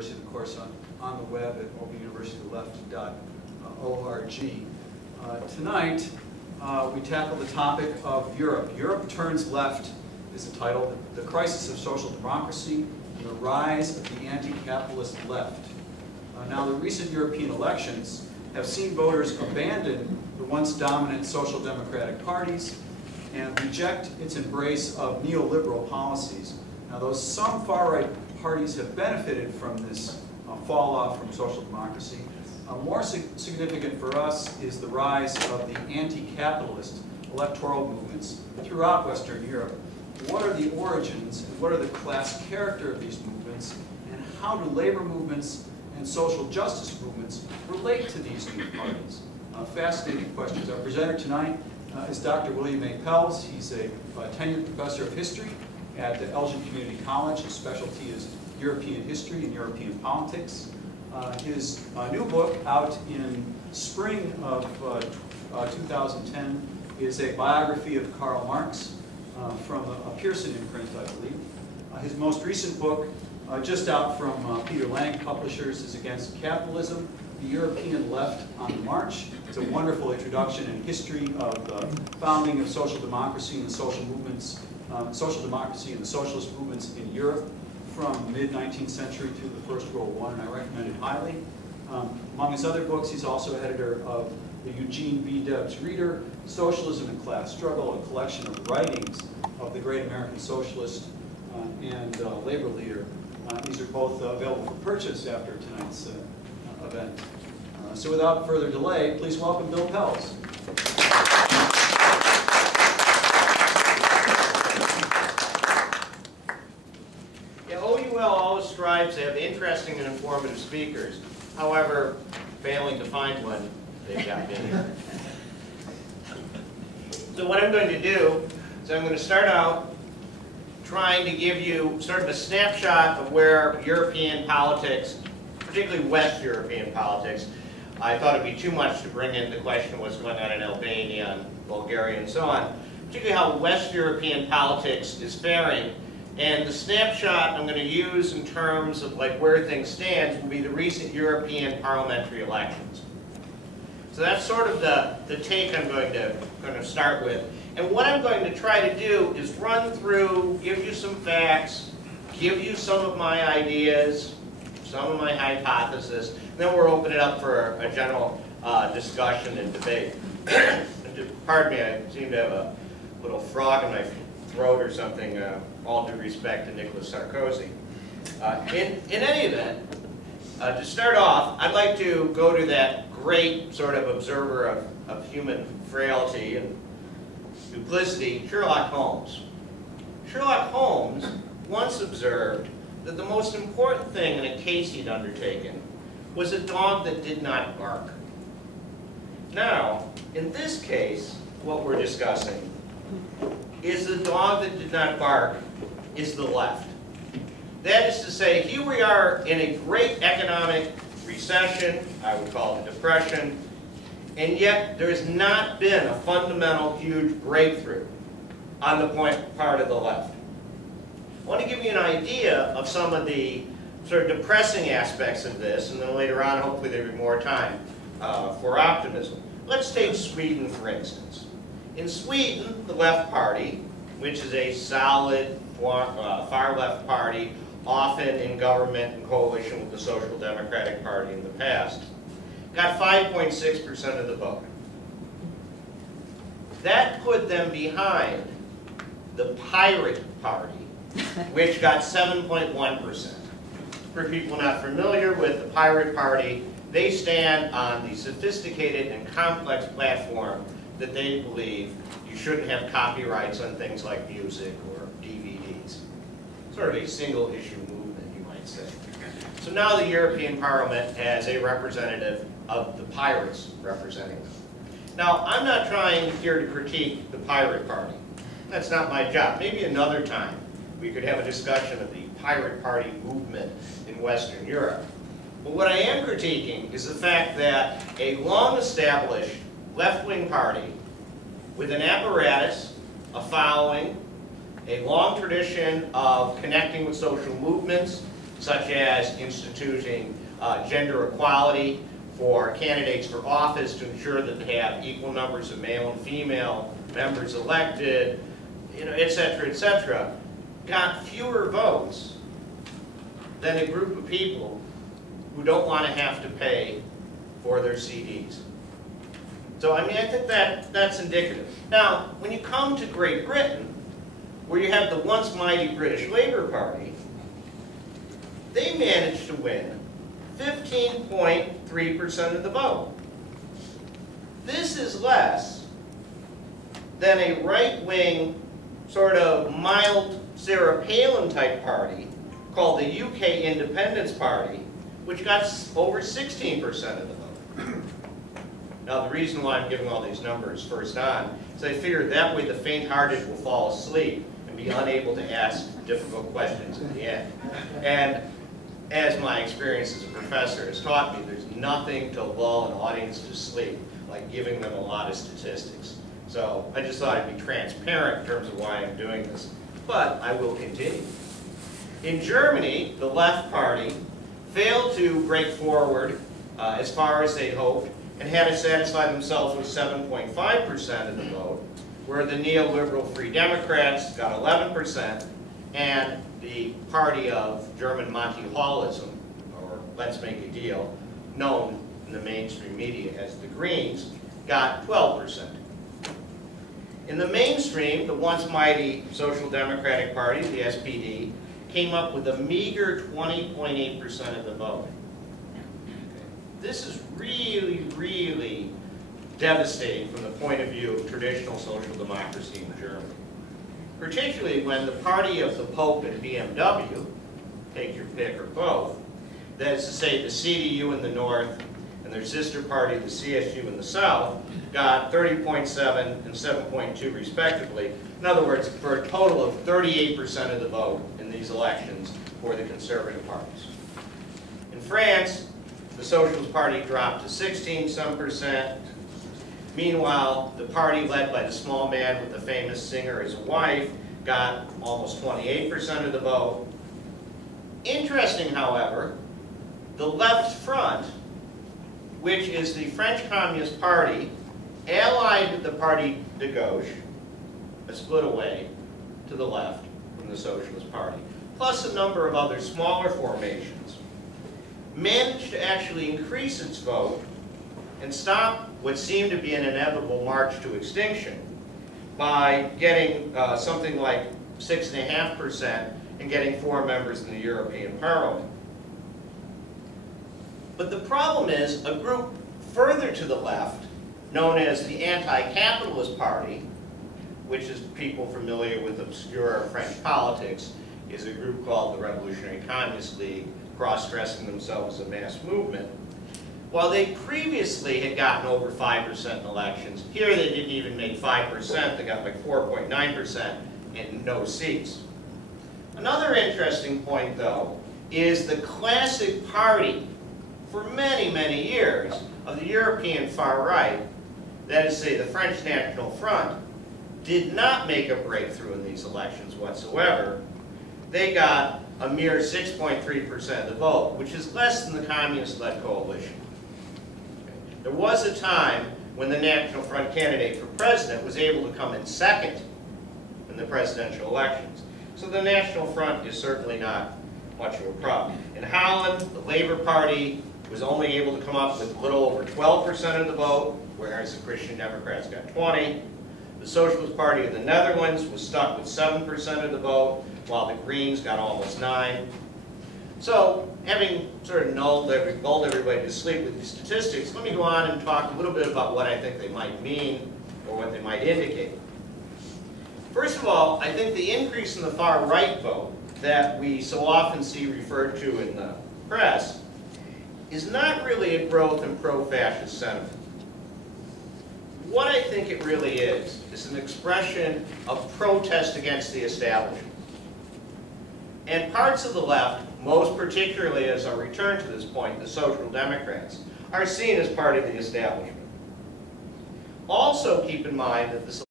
University, of course, on the web at openuniversityleft.org. Tonight, we tackle the topic of Europe. Europe Turns Left is the title, The Crisis of Social Democracy and the Rise of the Anti-Capitalist Left. Now, the recent European elections have seen voters abandon the once dominant social democratic parties and reject its embrace of neoliberal policies. Now, though some far-right parties have benefited from this fall-off from social democracy, more significant for us is the rise of the anti-capitalist electoral movements throughout Western Europe. What are the origins and what are the class character of these movements, and how do labor movements and social justice movements relate to these new parties? Fascinating questions. Our presenter tonight is Dr. William A. Pelz. He's a tenured professor of history at the Elgin Community College. His specialty is European history and European politics. His new book, out in spring of 2010, is a biography of Karl Marx from a Pearson imprint, I believe. His most recent book, just out from Peter Lang Publishers, is Against Capitalism, the European Left on the March. It's a wonderful introduction and history of the founding of social democracy and the social movements, social democracy and the socialist movements in Europe from the mid-19th century through the First World War, and I recommend it highly. Among his other books, he's also editor of the Eugene V. Debs Reader, Socialism and Class Struggle, a collection of writings of the great American socialist and labor leader. These are both available for purchase after tonight's event. So without further delay, please welcome Bill Pelz. Yeah, OUL always strives to have interesting and informative speakers. However, failing to find one, they've got me. So what I'm going to do is I'm going to start out trying to give you sort of a snapshot of where European politics, particularly West European politics, I thought it'd be too much to bring in the question of what's going on in Albania and Bulgaria and so on, particularly how West European politics is faring. And the snapshot I'm going to use in terms of like where things stand will be the recent European parliamentary elections. So that's sort of the take I'm going to start with. And what I'm going to try to do is run through, give you some facts, give you some of my ideas, some of my hypotheses, and then we'll open it up for a general discussion and debate. Pardon me, I seem to have a little frog in my throat or something, all due respect to Nicolas Sarkozy. In any event, to start off, I'd like to go to that great sort of observer of human frailty and duplicity, Sherlock Holmes. Sherlock Holmes once observed that the most important thing in a case he'd undertaken was a dog that did not bark. Now, in this case, what we're discussing is the dog that did not bark is the left. That is to say, here we are in a great economic recession, I would call it a depression, and yet there has not been a fundamental, huge breakthrough on the part of the left. I want to give you an idea of some of the sort of depressing aspects of this, and then later on, hopefully there'll be more time for optimism. Let's take Sweden, for instance. In Sweden, the left party, which is a solid far-left party, often in government in coalition with the Social Democratic Party in the past, got 5.6% of the vote. That put them behind the Pirate Party, which got 7.1%. For people not familiar with the Pirate Party, they stand on the sophisticated and complex platform that they believe you shouldn't have copyrights on things like music or DVDs. Sort of a single issue movement, you might say. So now the European Parliament has a representative of the pirates representing them. Now, I'm not trying here to critique the Pirate Party. That's not my job. Maybe another time we could have a discussion of the Pirate Party movement in Western Europe. But what I am critiquing is the fact that a long-established left-wing party with an apparatus, a following, a long tradition of connecting with social movements, such as instituting gender equality for candidates for office to ensure that they have equal numbers of male and female members elected, et cetera, got fewer votes than a group of people who don't want to have to pay for their CDs. So, I think that's indicative. Now, when you come to Great Britain, where you have the once mighty British Labour Party, they managed to win 15.3% of the vote. This is less than a right-wing, sort of mild Sarah Palin type party called the UK Independence Party, which got over 16% of the vote. Now, the reason why I'm giving all these numbers first on is I figured that way the faint-hearted will fall asleep and be unable to ask difficult questions in the end. And as my experience as a professor has taught me, there's nothing to lull an audience to sleep like giving them a lot of statistics. So I just thought I'd be transparent in terms of why I'm doing this. But I will continue. In Germany, the left party failed to break forward as far as they hoped and had to satisfy themselves with 7.5% of the vote, where the neoliberal Free Democrats got 11%, and the party of German Monty Hallism, or Let's Make a Deal, known in the mainstream media as the Greens, got 12%. In the mainstream, the once mighty Social Democratic Party, the SPD, came up with a meager 20.8% of the vote. This is really, really devastating from the point of view of traditional social democracy in Germany. Particularly when the party of the Pope and BMW, take your pick or both, that is to say the CDU in the north and their sister party, the CSU in the south, got 30.7 and 7.2 respectively. In other words, for a total of 38% of the vote in these elections for the conservative parties. In France, the Socialist Party dropped to 16% Meanwhile, the party led by the small man with the famous singer as a wife got almost 28% of the vote. Interesting, however, the Left Front, which is the French Communist Party, allied with the Parti de Gauche, a split away to the left from the Socialist Party, plus a number of other smaller formations, managed to actually increase its vote and stop what seemed to be an inevitable march to extinction by getting something like 6.5% and getting 4 members in the European Parliament. But the problem is a group further to the left, known as the Anti-Capitalist Party, which is people familiar with obscure French politics, is a group called the Revolutionary Communist League, cross-dressing themselves as a mass movement. While they previously had gotten over 5% in elections, here they didn't even make 5%, they got like 4.9% and no seats. Another interesting point, though, is the classic party for many, many years of the European far right, that is to say the French National Front, did not make a breakthrough in these elections whatsoever. They got a mere 6.3% of the vote, which is less than the communist-led coalition. There was a time when the National Front candidate for president was able to come in second in the presidential elections. So the National Front is certainly not much of a problem. In Holland, the Labour Party was only able to come up with a little over 12% of the vote, whereas the Christian Democrats got 20%. The Socialist Party of the Netherlands was stuck with 7% of the vote, while the Greens got almost 9%. So, having sort of lulled everybody to sleep with these statistics, let me go on and talk a little bit about what I think they might mean or what they might indicate. First of all, I think the increase in the far right vote that we so often see referred to in the press is not really a growth in pro-fascist sentiment. What I think it really is an expression of protest against the establishment. And parts of the left, most particularly as I return to this point, the Social Democrats, are seen as part of the establishment. Also keep in mind that the